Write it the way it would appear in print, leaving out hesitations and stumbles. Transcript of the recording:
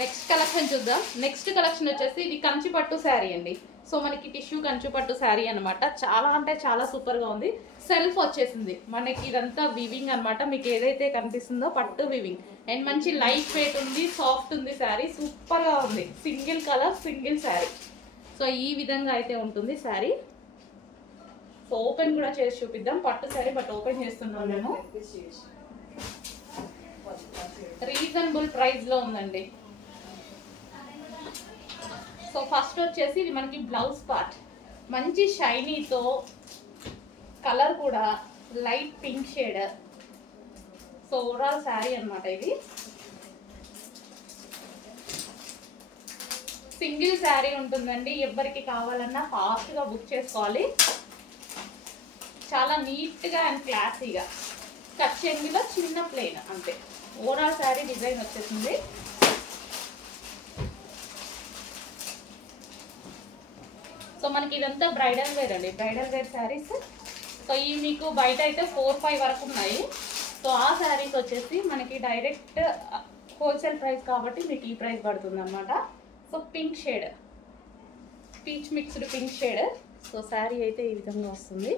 Next collection చూద్దాం. Next collection వచ్చేసి ఇది కంచి పట్టు శారీ అండి. సో మనకి టిష్యూ కంచి పట్టు శారీ అనమాట. చాలా అంటే చాలా సూపర్గా ఉంది. సెల్ఫ్ వచ్చేసింది మనకి, ఇదంతా వివింగ్ అనమాట. మీకు ఏదైతే కనిపిస్తుందో పట్టు వివింగ్ అండ్ మంచి లైట్ వెయిట్ ఉంది, సాఫ్ట్ ఉంది శారీ, సూపర్గా ఉంది. Single colour single sari. So ఈ విధంగా అయితే ఉంటుంది శారీ. సో ఓపెన్ కూడా చేసి చూపిద్దాం. పట్టు శారీ బట్ ఓపెన్ చేస్తున్నాం మేము. రీజనబుల్ ప్రైస్లో ఉందండి. సో ఫస్ట్ వచ్చేసి ఇది మనకి బ్లౌజ్ పార్ట్, మంచి షైనీతో, కలర్ కూడా light pink shade. So overall sari అనమాట. ఇది సింగిల్ శారీ ఉంటుందండి. ఎవరికి కావాలన్నా ఫాస్ట్గా బుక్ చేసుకోవాలి. చాలా నీట్గా అండ్ క్లాసీగా కట్ చెంగిలో చిన్న ప్లెయిన్ అంతే. ఓవరాల్ శారీ డిజైన్ వచ్చేసింది. సో మనకి ఇదంతా బ్రైడల్ వేర్ అండి, బ్రైడల్ వేర్ శారీస్. సో ఇవి మీకు బయట అయితే 4-5 వరకు ఉన్నాయి. సో ఆ శారీస్ వచ్చేసి మనకి డైరెక్ట్ హోల్సేల్ ప్రైస్ కాబట్టి మీకు ఈ ప్రైస్ పడుతుంది అనమాట. So pink shade, peach mixed pink shade. So sari అయితే ఈ విధంగా వస్తుంది.